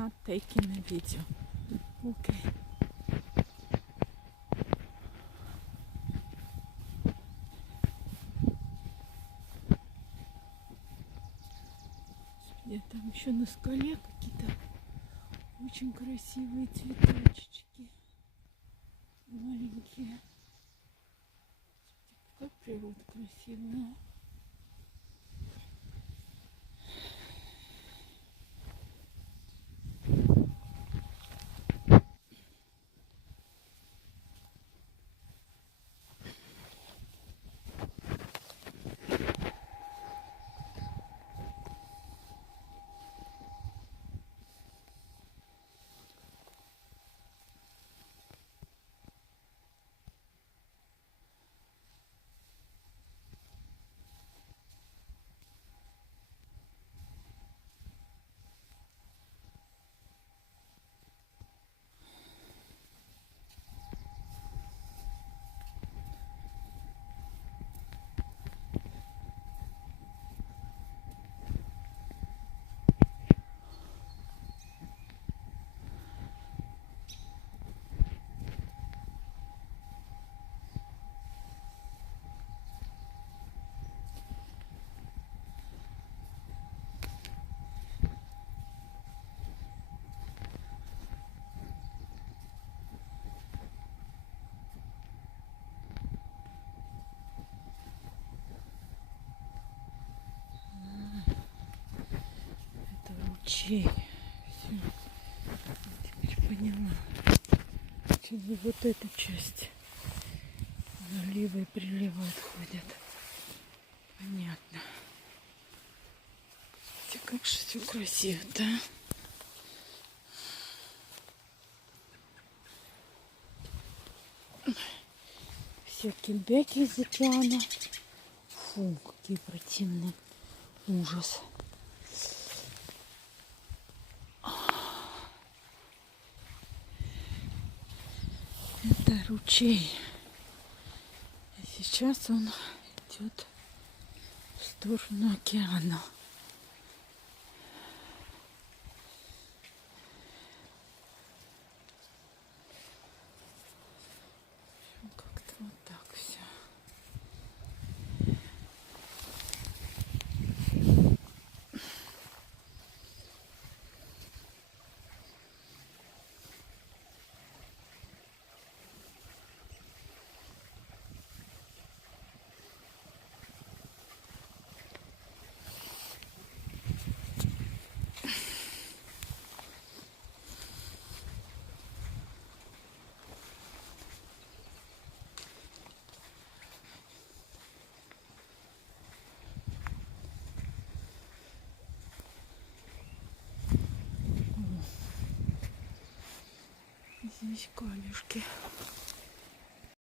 not taking a video. Okay. Я там еще на скале какие-то очень красивые цветочки. Маленькие. Как природа красивая. Ручей. Все. Теперь поняла. Через вот эту часть залива и прилива отходят. Понятно. Смотрите, как же все красиво-то, а? Всякие бяки из океана. Фу, какие противные. Ужас. Это ручей. И сейчас он идет в сторону океана. Как-то вот так все. Здесь камешки.